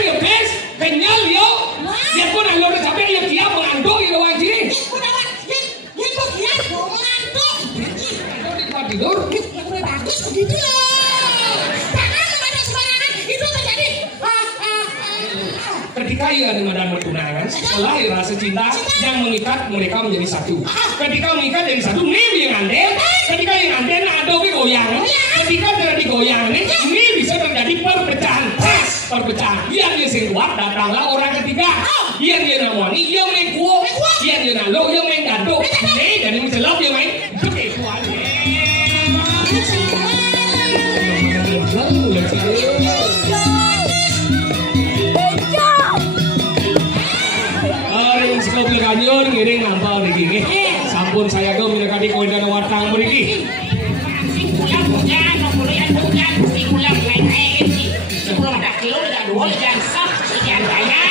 ya bes, kenyal yo. Ya pun alo udah sampai ya dia mengandung ya wajib. Ya kok dia ngantuk. Di tempat tidur. Bagus begitu loh. Jangan kepada sembarangan itu terjadi. Ketika ia ada medan pertunangan, setelah rasa cinta yang mengikat mereka menjadi satu. Ketika mengikat jadi satu, ini yang anten. Ketika yang anten ada goyang. Ketika terjadi goyang ini bisa terjadi perpecahan. Perpecahan. Yang dia sing kuat datanglah orang ketiga. Yang dia namoni, yang main kuo. Yang dia nalo, yang main gado. Nih, jadi mencelap yang main. Oke, kuat. Kanyur ngiring nampal niki sampun saya go minakani koin dan watang mriki Sikulang hujan, kemudian hujan, sikulang lain-lain sih. Sebelum ada kilo tidak dua dan sah sekian banyak.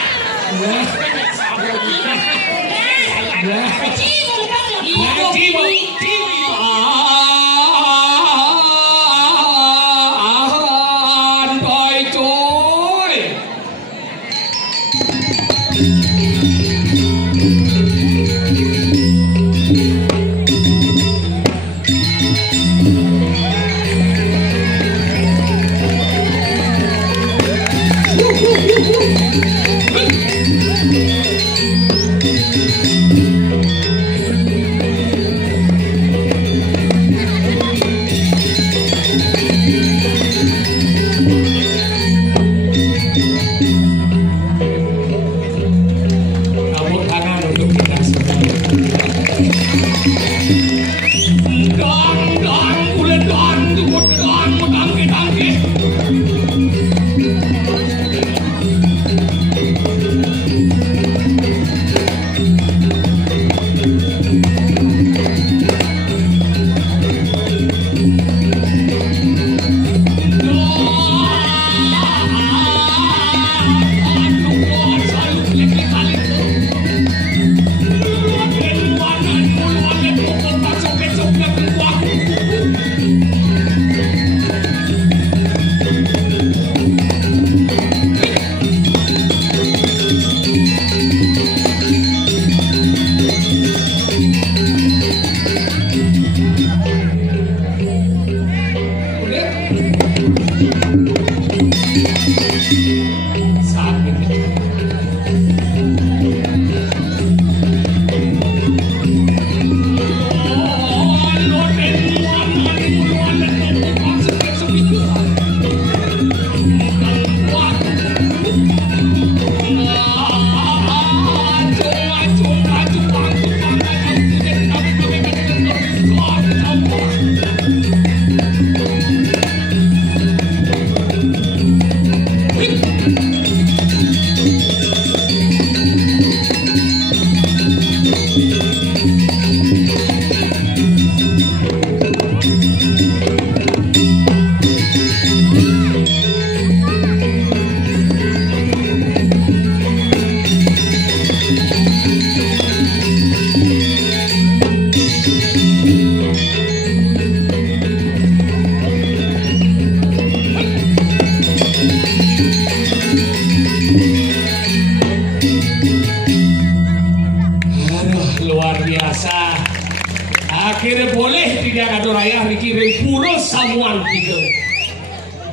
Akhirnya boleh tidak ada raya dikirim puro samuan gitu.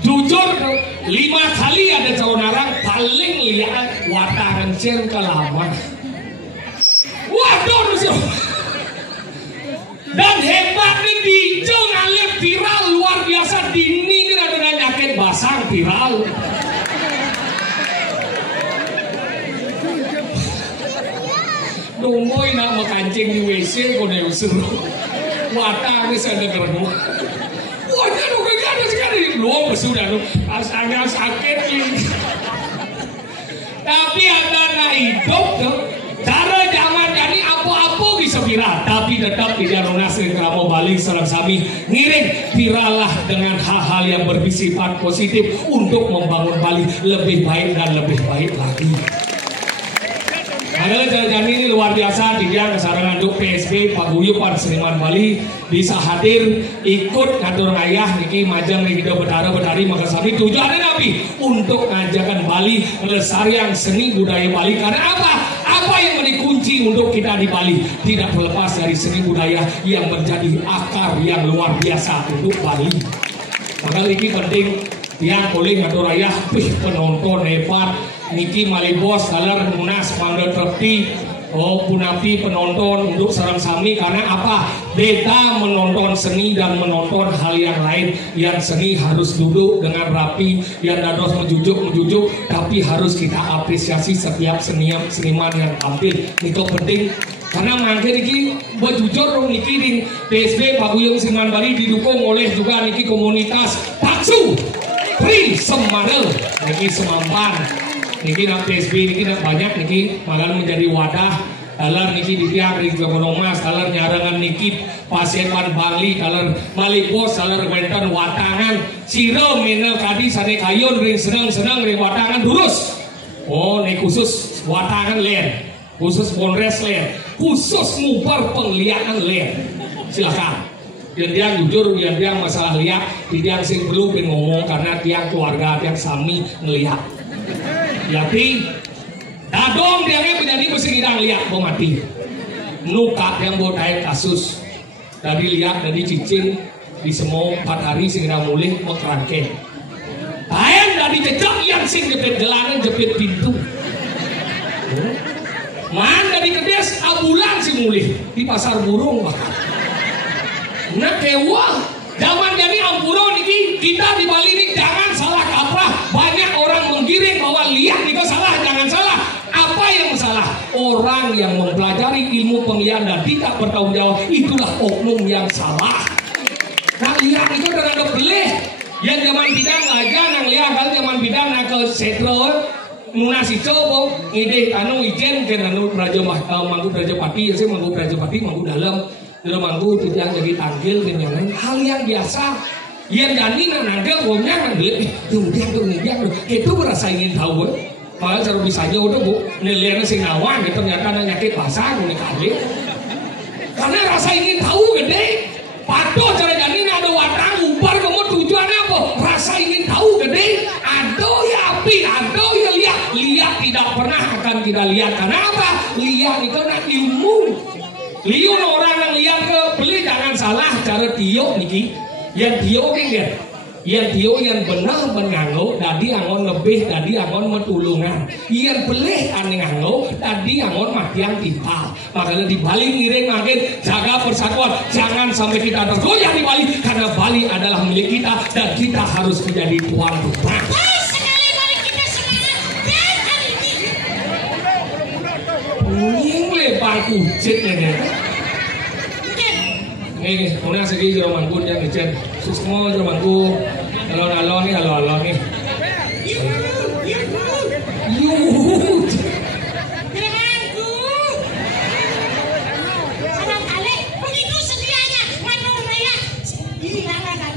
Jujur 5 kali ada calon orang paling lihat wataran cen kelama. Waduh dan hebatnya di Jong Alif viral luar biasa dini kan ada nyakit basang viral. Nungguin nama kancing di WC kau nih seru. Watang ini saya dengar gua. Wah jangan ada sekali. Lu sudah lu agak sakit nih. Tapi ada hidup tuh. Cara jangan jadi apa-apa bisa viral. Tapi tetap tidak lunas keramo balik salam sami. Ngiring virallah dengan hal-hal yang bersifat positif untuk membangun Bali lebih baik dan lebih baik lagi. Makanya Jani ini luar biasa, dia sarang anduk PSB Paguyuban Seniman Bali bisa hadir ikut ngatur ngayah niki majang niki betara-betari Makasari tujuannya nabi untuk ngajakan Bali melestarikan seni budaya Bali. Karena apa? Apa yang menjadi kunci untuk kita di Bali? Tidak terlepas dari seni budaya yang menjadi akar yang luar biasa untuk Bali. Maka ini penting yang boleh ngatur ayah penonton hebat niki malibos kalar munas mangga trepi punapi penonton untuk sarang sami. Karena apa? Beda menonton seni dan menonton hal yang lain. Yang seni harus duduk dengan rapi, yang dados menjujuk, tapi harus kita apresiasi setiap seniman yang tampil. Itu penting. Karena mangke niki bejujur niki di PSB Paguyuban Seniman Bali didukung oleh juga niki komunitas Paksu Tri Semarang niki Semampan. Niki nak PSB niki nak banyak niki malah menjadi wadah kalar niki ditiang di Mas kalar nyarangan niki Pasepan Bali kalar Malibos kalar Bentan Watangan Siro Minel Kadi Sane Kayun ring seneng ring Watangan durus. Oh nih khusus Watangan len, khusus Polres len, khusus ngubar pengliharan len. Silakan. Dan dia jujur, dia masalah lihat, dia sing perlu ngomong karena dia keluarga, dia sami ngelihat. Tapi dadong dia menjadi mesti kita lihat mau mati. Nuka yang buat kasus dari lihat dari cicing di semua 4 hari segera mulai mau kerangkeng. Tahan dari jejak yang sing jepit jalanan jepit pintu. Man dari kedes abulan sih mulai di pasar burung bahkan. Nah kewa zaman jadi ampuro niki kita di Bali ini jangan salah kaprah. Banyak orang menggiring bahwa lihat itu salah, jangan salah. Apa yang salah? Orang yang mempelajari ilmu pengliharan dan tidak bertanggung jawab itulah oknum yang salah. Nah lihat itu udah ada beleh. Yang zaman bidang aja nang lihat kan zaman bidang nak ke setro munasi coba ide anu ijen ke anu manggu Prajapati ya sih manggu Prajapati manggu dalam manggu tidak jadi tanggil dengan hal yang biasa. Yang jadi nanti omnya nanggil dia itu berasa ingin tahu. Malah cara bisanya udah bu nilainya sing awan ternyata nyakit pasang ini kali. Karena rasa ingin tahu gede. Patuh cara jadi ada watang ubar kamu tujuannya apa? Rasa ingin tahu gede. Aduh ya api, aduh ya lihat tidak pernah akan kita lihat. Karena apa? Lihat itu nak ilmu. Liun orang yang lihat ke beli jangan salah cara tiok niki. Yang tiok kan yang tiok yang benar mengangguk tadi angon lebih tadi angon metulungan. Yang beli aneh angguk tadi angon matiang timpal. Makanya di Bali ngiring makin jaga persatuan. Jangan sampai kita tergoyah di Bali karena Bali adalah milik kita dan kita harus menjadi tuan rumah. Ini bangku cit ini. Ini kemudian segi jeromangku yang ngecet semua jeromangku alon-alon nih alon-alon nih yuk jeromangku kadang kali begitu sedianya manung ya hilangan kan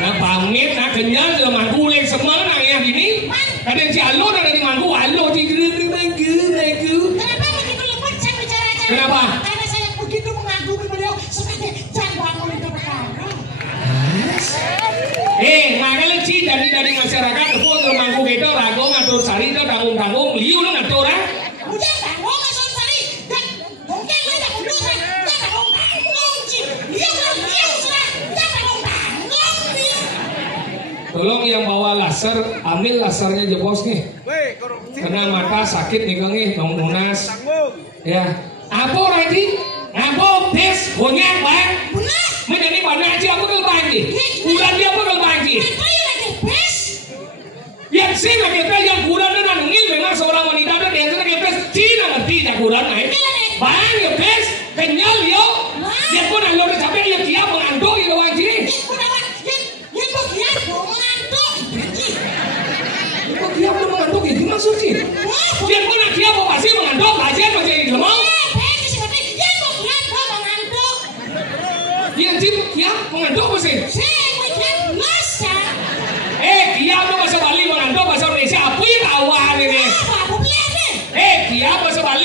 nah pamit nah kenyal jeromangku yang semua nang yang ini ada si alon ada di mangku alon di mangku kenapa begitu lembut saya bicara kenapa karena saya begitu mengagumi beliau sebagai jangkauan itu perkara. Makanya sih dari masyarakat pun termangku kita ragu ngatur sari itu tanggung liu lo ngatur ah. Udah tanggung ngatur sari dan mungkin lo tak undur kan, tak tanggung sih. Liu sudah, tak tanggung nih. Tolong yang bawa laser, ambil lasernya jebos nih. Karena mata sakit nih kang nih, bang Munas. Ya, apa ready? Ngapok tes, bonyek bang. Benar. Menjadi mana aja aku ke banji. Bulan dia apa ke banji? Yang sih lagi pes yang kurang dan nungil memang seorang wanita dan yang lagi pes Cina ngerti tak kurang naik. Bang ya pes kenyal yo. Ya pun alo udah capek ya kia mengandung ya banji. Ya kok kia mengandung? Kok kia mengandung itu maksudnya? Ya pun kia mau pasti mengandung aja macam ini loh. Yang sih kia mengandung apa sih? Kia apa bahasa Bali mengandung bahasa Indonesia apa yang awal ini? Kia bahasa Bali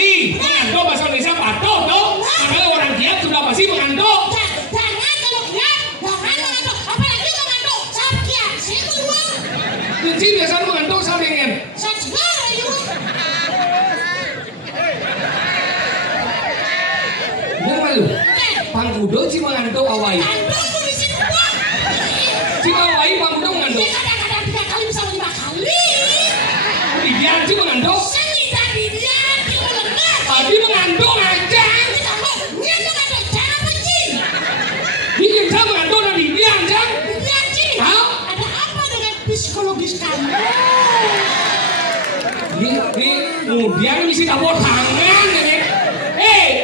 pamudo si mengantuk awai. Kandung tuh di sini gua. Si awai pamudo mengantuk. Kadang-kadang 3 kali bisa 5 kali. Didian si mengantuk. Seni tadi dia di lengan. Tadi mengantuk aja. Kamu dia mengantuk cara benci. Bikin saya mengantuk dan Didian jang. Dia Ci. Hah? Ada apa dengan psikologis kamu? Ini kemudian mesti dapur tangan nenek.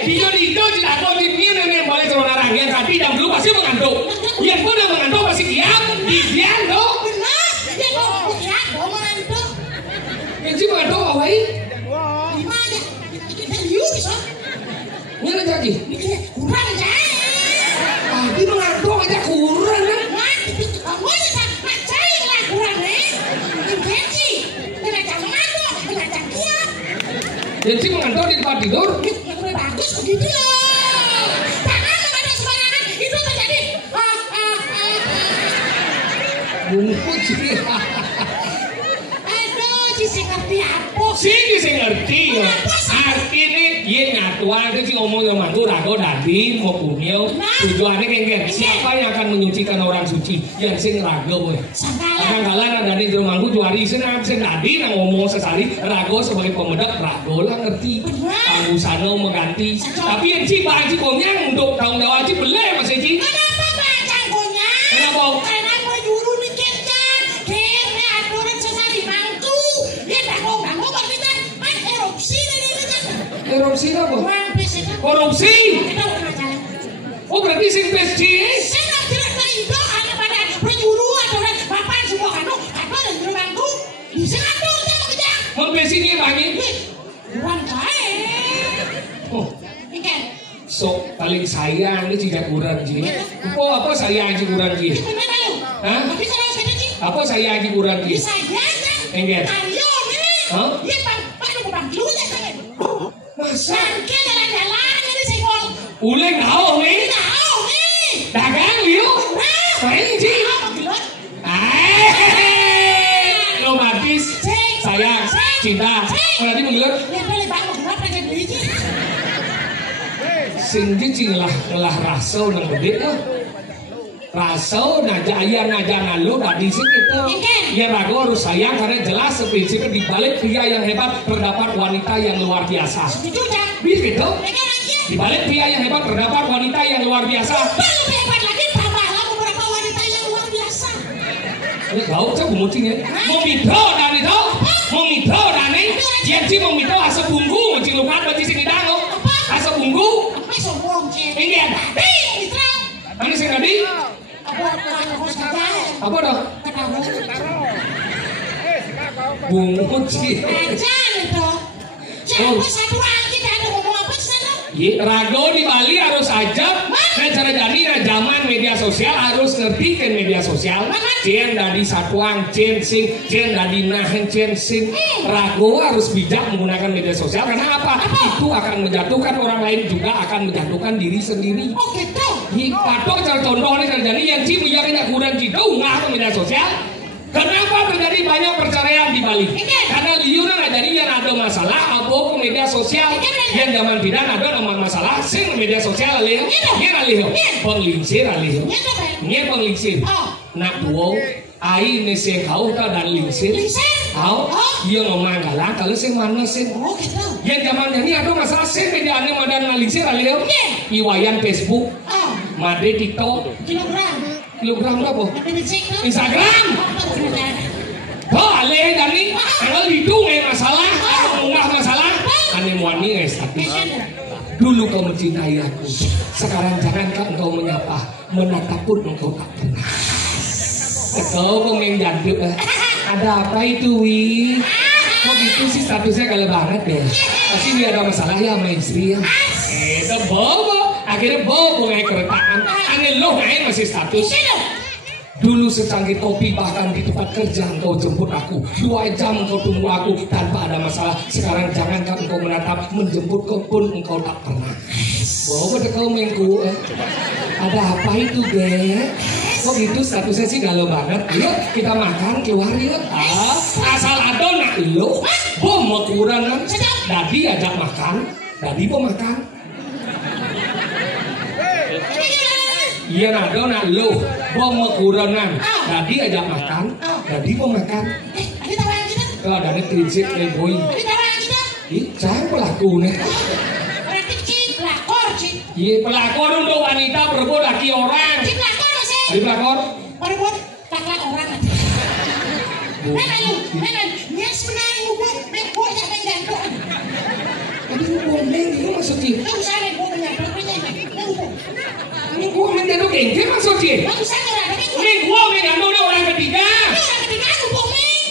Dia Dido tidak tahu ini nenek balik ke Rangian tadi jam dulu pasti mengantuk. Dia pun udah mengantuk pasti diam. Didian dong. Benar. Dia mau ya, mau mengantuk. Yang si mengantuk awai. 5 aja. Kita liu bisa. Ini ada lagi. Kurang aja. Tadi mengantuk aja kurang kan. Wah, kamu bisa macain lah kurang nih. Intensi. Dengan jangan mengantuk, dengan jangan diam. Yang si mengantuk di tempat tidur. Yang lebih bagus begitu loh. Jangan mengantuk sembarangan. Itu terjadi. Bungkut sih. Aduh, Cici ngerti apa? Sini saya ngerti ya. Artinya dia ngatuan itu sih ngomong sama tuh rago dadi mau punya tujuannya kayak siapa yang akan menyucikan orang suci yang sing rago weh. Kadang-kadang ada di rumah gue juari senang dadi nang ngomong sesali rago sebagai pemedak rago lah ngerti. Kamu sana mengganti. Tapi yang sih bahan komnya untuk tahun jawab sih boleh mas Eci. Kenapa baca gonya? Kenapa? Karena berjuru nih kencan. Kayaknya aturan sesali mangku. Dia bangun berarti kan erupsi dari kita. Erupsi apa? Korupsi. Kita udah jalan. Oh berarti sing pesti. Saya tidak terindo hanya pada berjuru aturan bapak semua kanu dan juru bangku. Bisa atuh dia bekerja. Mempesi ini lagi. Bukan kaya. Oh. Ikan. So paling sayang ini tidak kurang ji. Apa sayang ji kurang ji? Gimana lu? Hah? Tapi kalau saya sih. Apa sayang ji kurang ji? Bisa aja. Enggak. Ayo nih. Hah? Dia bang dulu ya kan. Masa? Sangke jalan-jalan ini senggol. Uleng tahu nih? Tahu nih. Dagang liu? Sayang ji. Romantis, sayang, cinta. Berarti mengilut. Ya boleh bang, kenapa pengen beli sih? Singgi celah rasau nang gede lah. Rasau naja ayah naja nalu tadi sih itu. Ya ragu harus sayang karena jelas prinsipnya di balik pria yang hebat terdapat wanita yang luar biasa. Itu dah. Begitu. Di balik pria yang hebat terdapat wanita yang luar biasa. Lebih hebat lagi tambahlah beberapa wanita yang luar biasa. Ini kau cak bumucingnya. Mau mitro dan itu, mau mitro dan ini. Jadi mau mitro asap bungku, cilukan baju sini dango. Asap bungku. Apa sombong sih? Ini dia. Mitra. Ini sih tadi. Apa dong? Bungkut sih. Aja itu. Siapa satu lagi dan ngomong apa sih? Rago di Bali harus ajak. Nah cara jadi zaman media sosial harus ngerti kan media sosial. Cien dari satuan, cien dari nahan, cien sing. Rago harus bijak menggunakan media sosial karena apa? Itu akan menjatuhkan orang lain juga akan menjatuhkan diri sendiri. Oh gitu. Patok cara contoh ini terjadi yang ci biarnya kurang gitu nggak media sosial. Kenapa terjadi banyak perceraian di Bali? Karena liuran jadi yang ada masalah apa ke media sosial. Yang zaman bidan ada masalah sing media sosial alih. Dia alih. Penglingsir alih. Dia penglingsir. Nak duo ai ni sing kau ta dan lingsir. Kau dia ngomong galang kalau sing mana sing. Oh gitu. Yang zaman ini ada masalah sing media ane madan lingsir alih. Iwayan Facebook. Made TikTok. Kilogram berapa? Instagram. Oh, alih tadi. Kalau itu masalah, enggak masalah. Ane muani status. Dulu kau mencintai aku. Sekarang jangan engkau menyapa, menatap pun engkau tak pernah. Kau pemain jadul. Ada apa itu, Wi? Kok gitu sih statusnya kalau banget deh. Pasti dia ada masalah ya sama istri ya. Itu bobo. Akhirnya bobo ngayak keretaan. Aneh lo ngayak masih status. Dulu secanggih kopi bahkan di tempat kerja engkau jemput aku 2 jam engkau tunggu aku tanpa ada masalah. Sekarang jangankan engkau menatap, menjemput kau pun engkau tak pernah. Bobo deh kau mengku. Ada apa itu deh? Kok gitu statusnya sih galau banget. Yuk kita makan keluar yuk. Asal ada nak lo. Bom mau kurang kan? Dadi ajak makan. Dadi mau makan. Iya nado nak lo, mau kurangan. Tadi ajak makan, tadi mau makan. Tadi tawaran kita. Kalau ada nih prinsip playboy. Tadi tawaran kita. Ih, jangan pelaku nih. Berarti cik pelakor cik. Iya pelakor untuk wanita berebut laki orang. Cik pelakor masih. Di pelakor. Berebut takla orang. Nenek, dia sebenarnya ngubur, nego aja menggantung. Tadi ngubur itu maksudnya. Nggak usah nego menggantung aja, ngubur. Ngubur menggantung gengke maksudnya. Nggak usah nggak ada nego. Ngubur menggantung orang ketiga. Orang ketiga ngubur nih.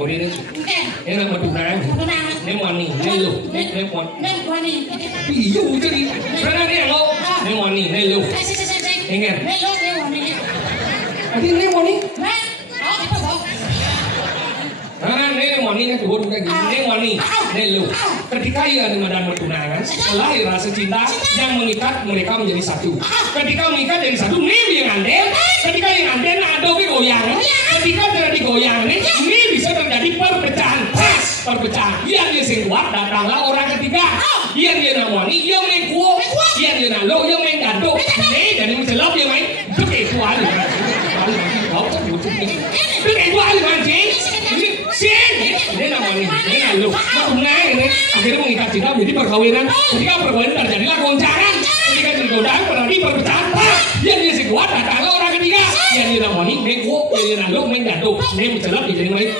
Oh ini nama tunangan. Ini wani, ini lo, ini wani. Iya jadi, karena dia lo, ini wani, ini lo. Ingat. Ini wani. Karena ini wani kan dua kayak gini, ini wani, ini lo. Ketika ia ada madan bertunangan, lahir rasa cinta yang mengikat mereka menjadi satu. Ketika mengikat jadi satu, ini yang andel. Ketika yang andel ada goyang. Ketika terjadi goyang ini bisa terjadi perpecahan. Perpecahan. Yang dia sing kuat datanglah orang ketiga. Yang dia namani, yang main kuo, yang dia nalo, yang main gado. Ini jadi mencelap yang main. Itu kayak itu aja. Itu kayak itu aja mancing. Ini namanya, ini nalo. Tunai ini akhirnya mengikat cinta menjadi perkawinan. Ketika perkawinan terjadilah goncangan. Ketika jadi godaan berarti perpecahan. Yang dia sing kuat datanglah orang ketiga. Yang dia namani, main kuo, yang dia nalo, main gado. Ini mencelap jadi main.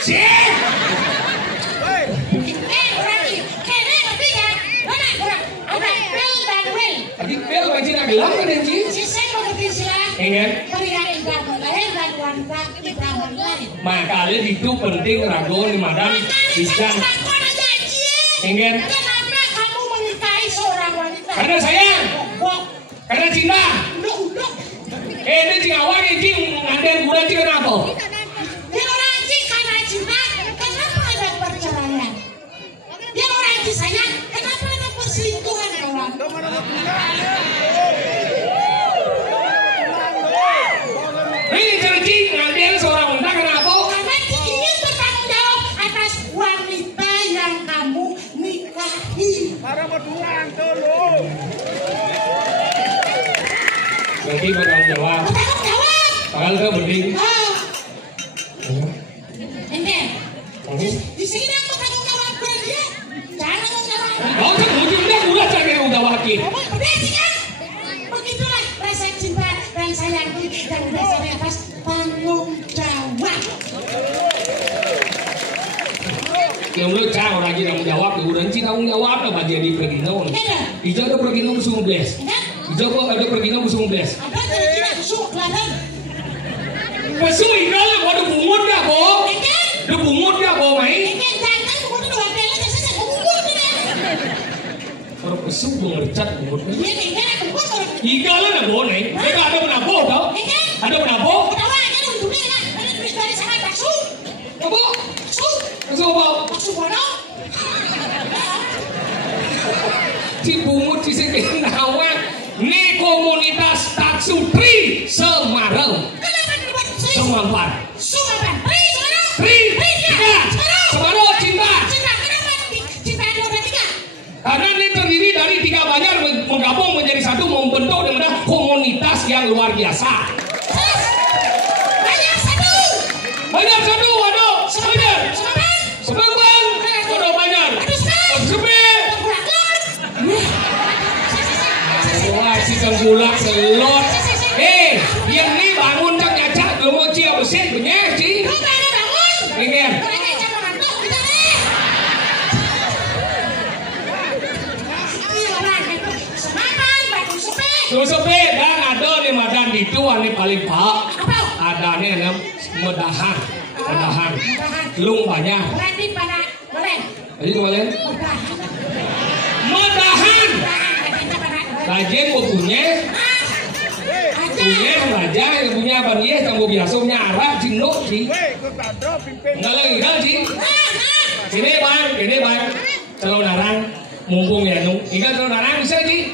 Tadi bel wajib nak gelam kan Ci? Sisa mengerti sila. Ingat. Pria indah lahir dan wanita kita mengenai. Makanya itu penting ragon di madan bisa. Ingat. Kenapa kamu menikahi seorang wanita? Karena sayang. Karena cinta. Ini cingawang ini nganten bulan cing kenapa? Dia orang cing karena cinta. Kenapa ada perceraian? Dia orang cing sayang. Kenapa ada perselingkuhan orang? Ini cing nganten seorang wanita kenapa? Karena cing ingin bertanggung jawab atas wanita yang kamu nikahi. Para berduaan dulu. Berarti bertanggung jawab. Bertanggung jawab. Padahal ke berding. Ini. Di sini aku bertanggung jawab dia. Jangan tanggung jawab. Kau tak mungkin dia udah cari udah wakil. Berarti kan? Begitulah rasa cinta dan sayang yang dasarnya atas tanggung jawab. Yang lu cang orang lagi tanggung jawab, udah cing tanggung jawab apa jadi pergi nol. Hijau ada pergi nol kusung belas. Hijau ada pergi nol kusung belas. Ada dari kita kusung kelihatan. Kusung hijau lah, ada bungut dah bo. Ada bungut dah bo mai. Jangan bungut dua kali aja saya bungut tidak. Kalau kusung mengercat bungut. Iya tidak bungut orang. Hijau lah nak bo nih. Mereka ada menabo tau? Ada menabo? Tahu aja dulu dunia kan. Dari sana bakso. Apa? Bakso. Kusung apa? Bakso bono. Si bungut si sekian nawa. Ni komunitas taksutri Semarang. Kenapa dibuat Semarang. Sumapan. Tri. Tiga. Semarang cinta. Cinta. Kenapa cinta ada orang tiga? Karena ini terdiri dari tiga banyak menggabung menjadi satu membentuk dengan komunitas yang luar biasa. Banyak satu. Banyak satu, waduh, banyak. Sebang, waduh banyak. Sebel. Wah, si tengkulak selot. Yang ni bangun tak nyacak mau cia bersih punya sih. Pengen. Sepe dan ada di madan itu ane paling pak. Ada nih nam medahan. Lung banyak. Berarti pada boleh. Jadi boleh. Medahan. Kajian mau punya raja yang punya abang ye kamu biasa punya Arab jinuk sih. Enggak lagi kan sih. Sini bang, calon narang mumpung ya nung. Ikan calon narang bisa sih.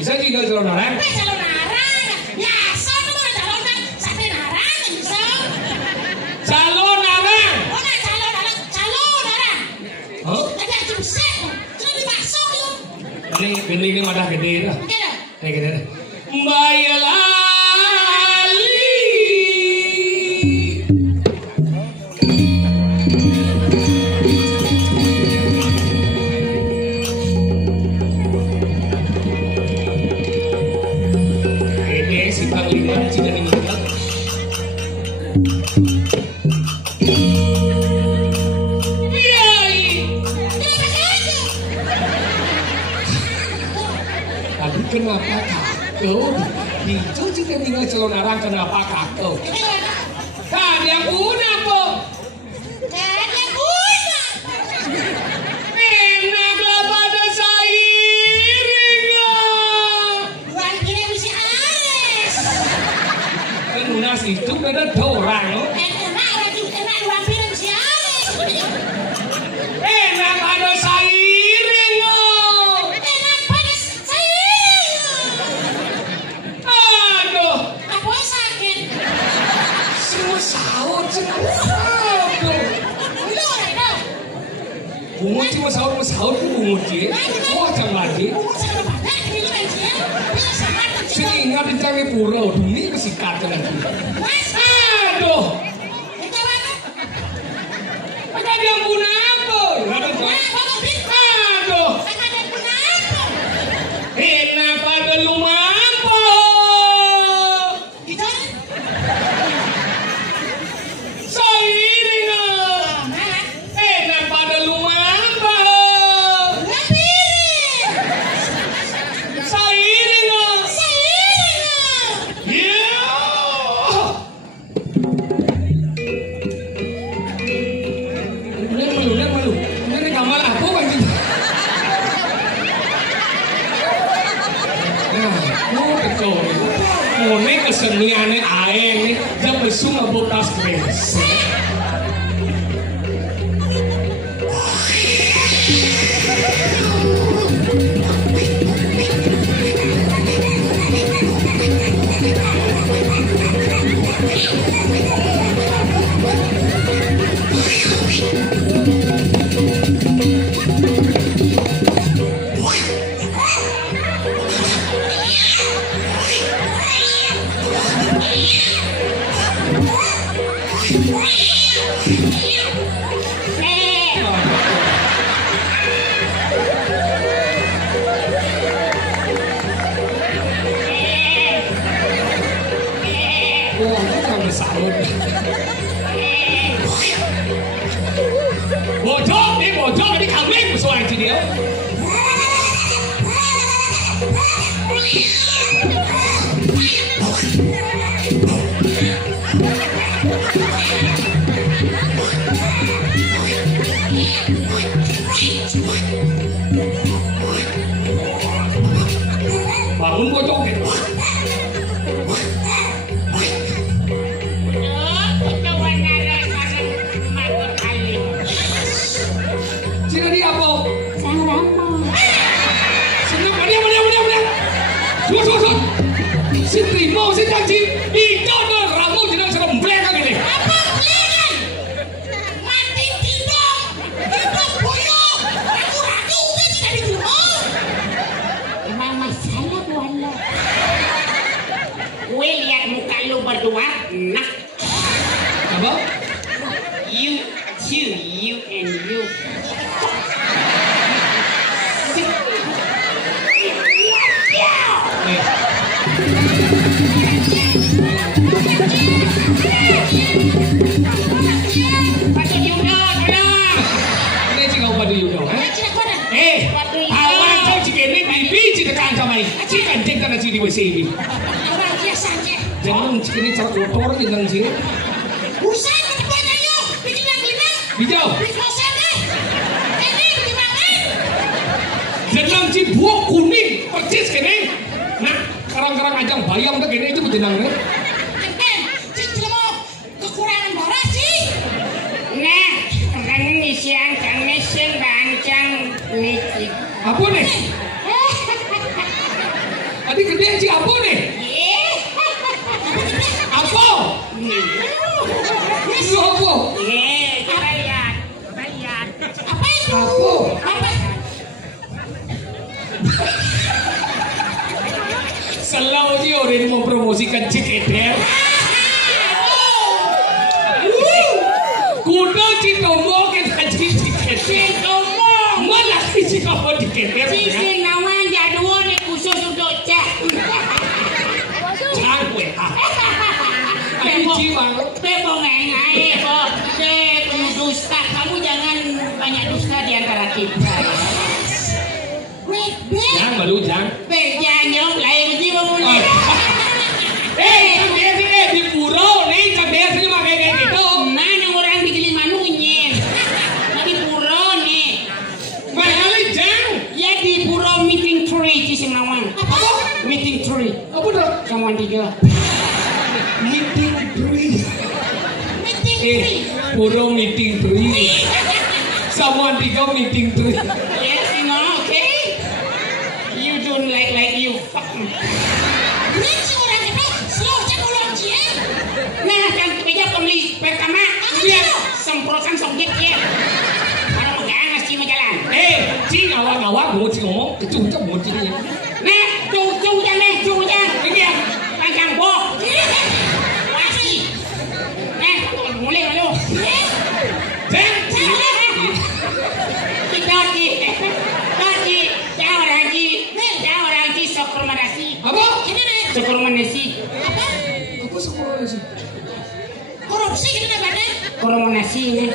Bisa sih ikan calon narang. Calon narang. Ya, sama calon narang. Sate narang bisa. Calon narang. Oh, calon narang. Hah? Ada jumset. Sudah dimasuk lu. Ini ini madah gede dah. Oke dah. Gede dah. Bayalali. Ini si Panglima Cina ini mantap. Kenapa kakau? Itu jika tinggal calon orang kenapa kakau? Kan yang guna kok. Kan yang guna. Enaklah pada sairingnya. Bukan kira bisa ares. Kan lunas itu beda orang loh. Enak lagi, enak bukan kira bisa ares. Enak pada sairingnya. Enak pada saya. Aduh. Apa sakit? Semua sahur aduh. Lu orang itu. Bungut cuma sahur tuh bungut ya. Wah jangan lagi. Umur sama banyak ini aja. Bisa sangat kecil. Sehingga dicangi pura demi kesikat lagi. Mas, Aduh. itu apa? Ada yang guna apa? Ada Wah, bapak beli. Aduh. Akan ada guna apa? Enak pada lu mampu. Gitu? Sairingnya. Mana? Enak pada lu mampu. Ngapain? Sairingnya. Saya. Ya. Udah malu. Ini kamar aku kan gitu. Nah, betul. Ini keseniannya aeng nih, dia besung ngebukas bes. Wah, itu kan bersahur. Bojok, ini kambing soal dia. Bangun bojok gitu. Sini dia apa? Senang dia. Suat. Si Trimo, si Janji, itu dah ramu jenang serem blek kan ini. Apa belikan? Mati tidak. Hidup boyong. Ragu-ragu udah tidak diterima. Emang masalah buat lo. Gue lihat muka lo berdua, nah. Apa? You two, you and you. Patut Yudo, Ini cakap pada Yudo, eh? Tidak mana? Awak kau cik ini bibi cik tekan sama ini. Cik kancing kan cik di WC ini. Orang biasa aja. Jangan cik ini cara kotor jenang cik. Urusan ke depannya yuk. Bikin yang lima. Bijau. Bikin kosan deh. Ini gimana? Jenang cik buah kuning percis kene. Nah, karang-karang ajang bayam tak kene itu jenang ni. Kan, cik tidak mau kekurangan darah sih. nah, karena siang kami bancang licik. Apa nih? Tadi gede cik apa nih? Apa? Itu apa? Bayar. Apa itu? Apa? Apa? Selalu dia udah mempromosikan cekeder. Kuda citomo kita cekeder. Citomo. Mana citomo cekeder? Cici nawan jadwal nih khusus untuk cek. Cangkwe. Bebo ngai kok. Penuh dusta. Kamu jangan banyak dusta di antara kita. Jangan malu jangan. Jangan lain jiwa mulai. Di pura nih cadel sih pakai kayak gitu. Mana orang di Gilimanuknya? Di pura nih. Mana kali jang? Ya di pura meeting tree di Semarang. Apa? Meeting tree. Apa dah? Sama tiga. Meeting tree. Meeting tree. Pura meeting tree. Sama tiga meeting tree. Yes, you know, okay. You don't like you. Nanti orang itu slow cekulong cie. Nah, yang ketiga pembeli pertama dia semprotan subjeknya. Kalau enggak ngasih majalah. Cing awak mau cing ngomong kecung mau cing. Nah, cung jangan. Ini ya, panjang boh. Masih. Nah, mulai malu. Jangan lagi sok rekomendasi. Apa? Ini nih. Sok rekomendasi. Apa? Apa sekolah sih? Korupsi ini nih badan. Koromasi ini.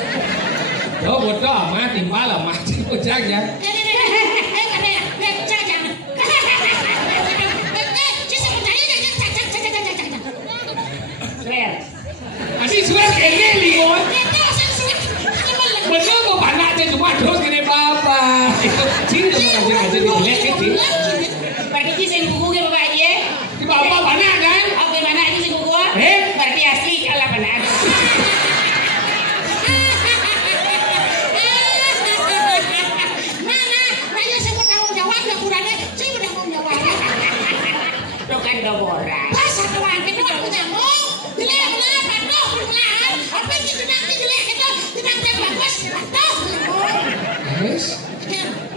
Oh bodoh amat timbal amat jangan ya. Masih sudah kayaknya limon. Bener kok panak aja cuma terus gini papa. Cing udah aja dilek gitu. Berarti sih sing buku ke bapak aja. Di papa panak kan? Oke mana aja sing buku? Berarti asli kalah panak. Mana? Nanya saya mau tanggung jawab ya kurangnya. Saya udah mau jawab. Itu kan doboran. Pasar doang itu aku nyambung. Dilek aduh pelan. Apa gitu nanti dilek itu tidak bagus. Aduh. Guys,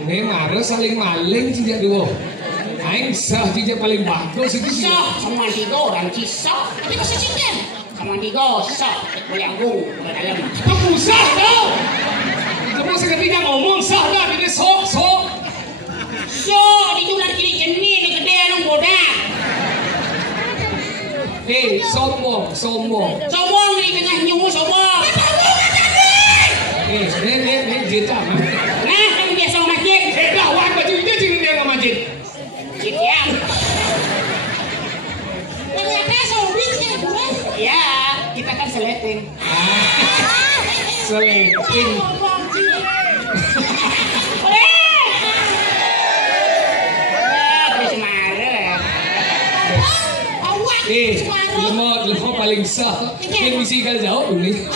ini marah saling maling sih dia dulu. Aing sah dia paling bagus itu sih. Sok, sama digoreng cisok. Tapi masih cincin. Sama digosok. Boleh anggung ke dalam. Apa usah dong? Itu mah seketika ngomong sah dah ini sok. So, di jumlah kiri jenis di gede nang bodak. Sombong. Sombong di tengah nyungu sombong. Ini jita mah. Nah, kamu biasa masjid. Lawan baju ini jadi dia nggak majid. Citiam. Ternyata sobring ya gue. Ya, kita kan seleting. Seleting. Lemah paling sah. Yang misi kan jauh dulu nih.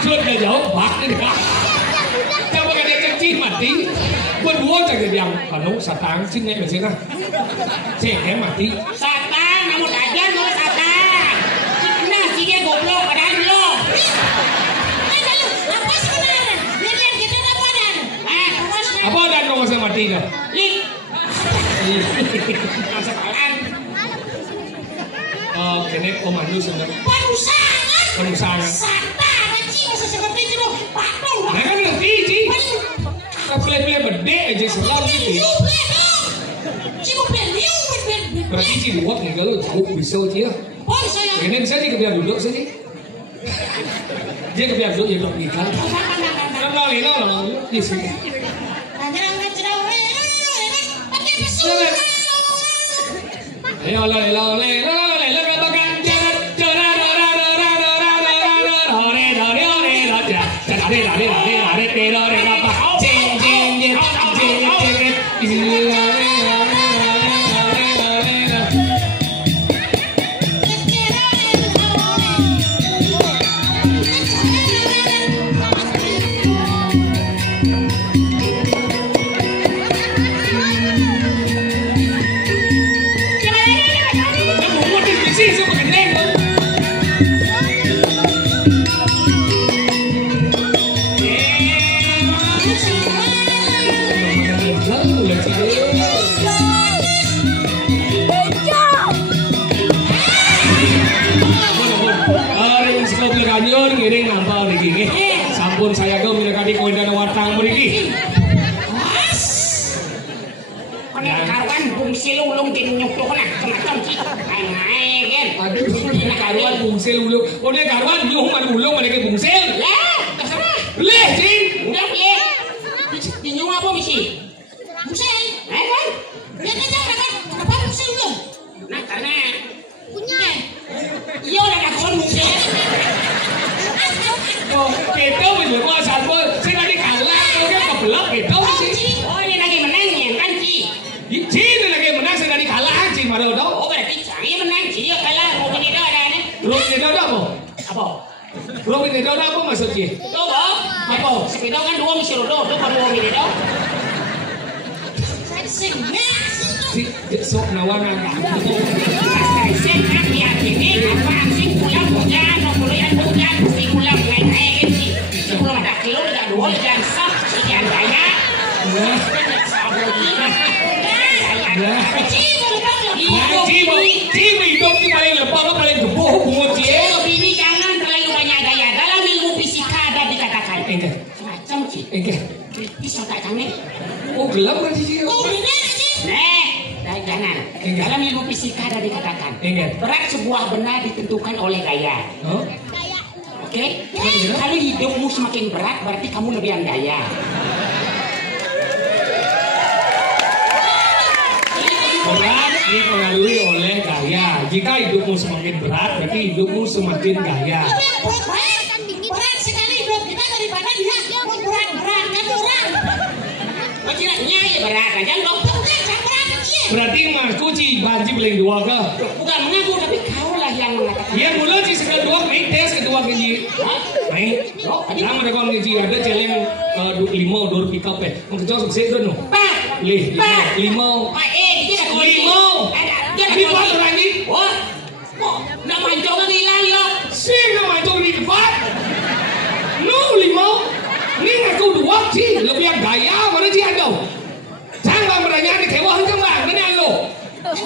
Sudah jauh bahkan dah. Coba kan dia kecil mati. Berdua jaga dia penuh satang sini ke sini. Cek mati. Satan, kamu tajam mau satan. Nah, si dia goblok padahal belum. Apa sebenarnya? Lihat kita apa dan? Apa dan kau masa mati kan? Lik. Sekolah. Oh, kene komando sebenarnya. Perusahaan. Perusahaan. Satan, anjing masa seperti itu loh. Patung. Nah kan ngerti sih. Pilih gede aja selalu gitu. Berarti sih buat nih kalau jauh bisa dia. Oh saya. Ini bisa dia kebiar duduk sini. Dia kebiar duduk ya duduk ikan. Nah, di sini. Thank you. sampel niki. Sampun saya ge minangka di koin dana watang mriki. Karuan bungsil ulung jeung nyutukna semacam ki. Ae gen. Aduh, karuan bungsil ulung. Oh dia karuan nyuh man ulung mana ke bungsil? Lah, terserah. Leh, Cing. Udah pilih. Dinyung apa misi? Bungsil. Kan? Ya kan. Kenapa bungsil ulung? Nah, karena punya. Iya udah dakon bungsil. Oh, kita menurut sampel. Saya tadi kalah, oke kebelah kita sih. Oh, ini lagi menang ya kan Ci? Ci lagi menang saya tadi kalah Ci Marodo. Oh, berarti Ci menang, Ci ya kalah. Rugi itu ada nih. Rugi itu apa? Apa? Rugi itu apa maksudnya? Itu apa? Sepeda kan dua misi rodo, itu kan dua misi rodo. Sok nawana. Sen kan dia ini apa sih pulang hujan, kemudian hujan mesti pulang naik Ci. Sebelum ada kilo ada dua dan sak sekian banyak. Ci hidup di paling lepah paling gebuk bungut Ci. Ini jangan terlalu banyak gaya. Dalam ilmu fisika ada dikatakan. Enggak. Semacam Ci. Enggak. Bisa tak canggih? Oh gelap kan Ci? Oh benar Ci. Jangan. Dalam ilmu fisika ada dikatakan. Berat sebuah benda ditentukan oleh gaya. Oke? Kalau hidupmu semakin berat berarti kamu lebih gaya. Berat dipengaruhi oleh gaya. Jika hidupmu semakin berat, berarti hidupmu semakin gaya. Berat sekali hidup kita daripada dia berat kan orang. Oh tidak nyai berat aja dong. Berarti ngaku Ci banji paling dua ke? Bukan mengaku tapi kau lah yang mengatakan. Iya mula Ci sekali dua main tes kedua Ci. Main. Lama ada kau Ci ada celeng 5 dor pick up Mungkin sukses dulu. Pak. 5. Lima lagi. Wah. Nak mancung kan hilang lo. Sih nak mancung di depan. No 5. Ini ngaku dua Ci lebih gaya mana Ci ada. Jangan berani di kewah hentang bang, mana lo? Nah,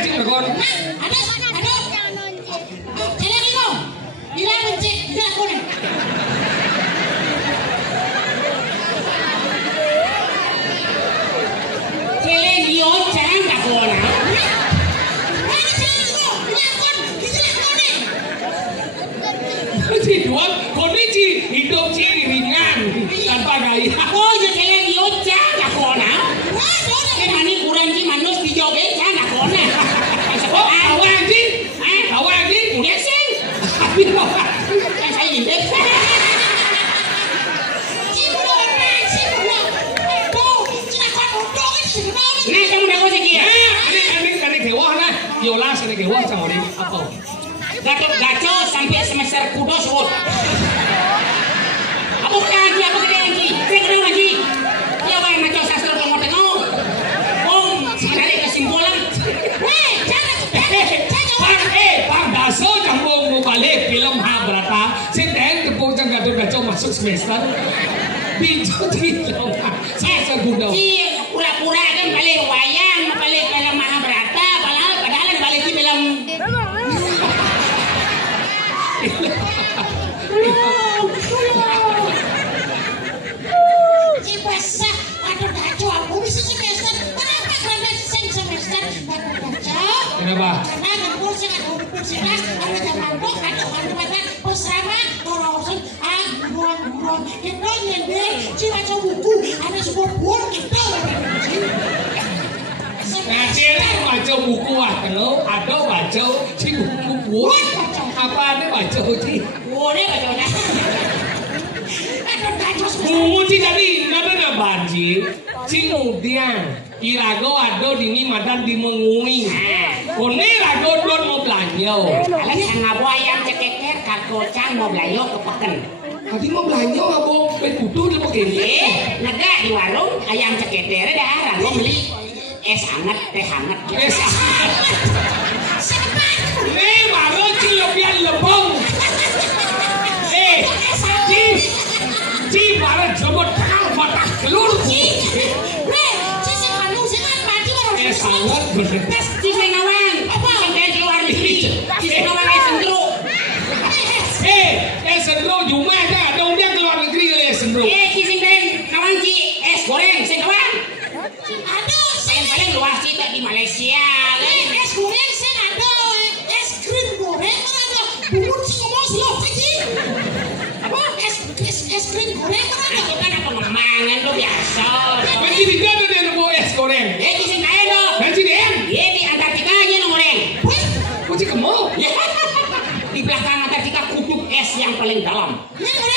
Cik Rekon. Ada. Jangan lo. Hilang mencik, tidak boleh. Kalian yo jangan tak boleh. Ci dua, kondisi hidup Ci ringan tanpa gaya. Oh, jadi kalian yo jangan tak boleh. Kemana kurang Ci manus dijoget jangan tak boleh. Oh, awang Ci. Awang Ci. Udah sih. Kan saya indek. Nah, kamu dah kau sekian. Ini kewah lah. Yola sini kewah sama dia apa? Gaco sampai semester kudo sebut. Apa lagi? Saya kenal lagi. Ya bayang gaco sastra tengok. Sebenarnya kesimpulan. Bang Daso campur mau balik film Mahabharata. Si Ten tepung jangan gaco masuk semester. Bijak film. Saya segudang. Pura-pura kan balik wayang, balik film Mahabharata, padahal balik di film. Cipasa, aduh gaco, aku bisa semester. Kenapa kerana semester? Kenapa? Karena ngepul sih kan universitas, ada jamandok, ada orang-orang pesama, orang-orang buruan, kita nyender, baca buku, ada sebuah buku kita. Ngaji baca buku ada baca si buku buat apa ada baca si boleh baca buku si tadi nada banji si kemudian irago ada dini madan di mengui kone rago don mau belanja alas ngabo ayam cekeker kakocang mau belanja kepeken tadi mau belanja ngabo betutu di begini nega di warung ayam cekeker dah rago beli es hangat, teh hangat. Es hangat. Baru cilopian lebong. Ci baru jemput tangan batah telur. Ci si manu si kan mati baru. Es hangat bener. Ci ngawang. Apa? Sampai keluar di. Ci ngawang es sendru. sendro cuma aja dong dia keluar negeri oleh sendro. Ki sing den kawan Ki es goreng sing kawan. Aduh, Yang paling luas Ki di Malaysia. es goreng sih ada, es krim goreng ada. Bubur sih ngomong slow aja. Apa? Es krim goreng ada. Itu kan apa mangan lo biasa. Nanti di mana dia mau es goreng? Ki sing kaya lo. Nanti dia, Di Antartika aja lo goreng. kau cik mau? Di belakang Antartika kutub es yang paling dalam.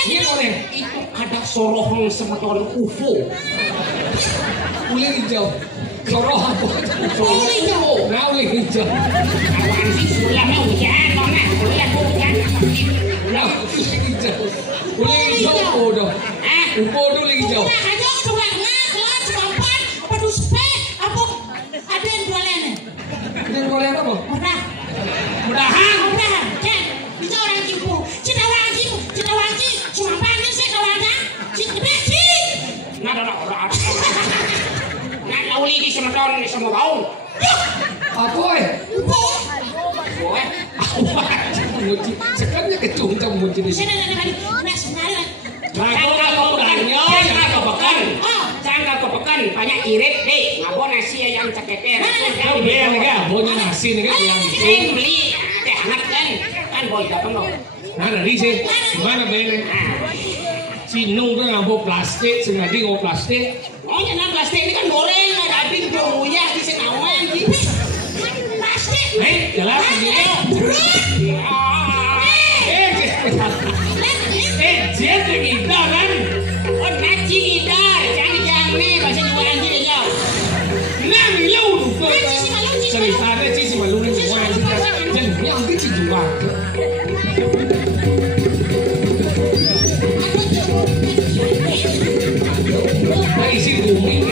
Dia goreng. Itu ada sorohan semeton UFO. Uling hijau. Soroh apa? Soroh hijau. Nah uling hijau. Kawan sih sulangnya hujan, nona. Kuliah hujan. Nah uling hijau. Uling hijau apa dong? Apa uling hijau? Nah, aja keluarnya, kelas keempat, apa duspe, apa ada yang jualan? Dia goreng apa? Mudah, Mudahan. mudah, kan? Kita orang Cipul, Cina Wangi, cuma panggil sih kawannya, Cina. Nah, nah, lauli di semeton di semua bau. Apa eh? Boy, Muji. Sekarang kecung muji di sini. Sini dari mana? Sebenarnya. Cangkal kepekan, banyak irit deh. Ngabon nasi yang ceketer. Kau beli nih kan? Bonya nasi nih kan yang itu. Saya beli teh hangat kan boy datang loh. Nah dari sih, gimana beli? Si Nung tuh ngambil plastik, sengaja ngambil plastik. Oh jangan plastik ini kan goreng, ada abis doya di senawan gitu. Plastik. Jelas begini. Dia ngidar kan? Oh naci ngidar, jangan nih bahasa Jawa anjir ya. Nah milau lupa. Ceritanya sih si malu nih semua anjir. Jadi yang itu juga. Nah isi bumi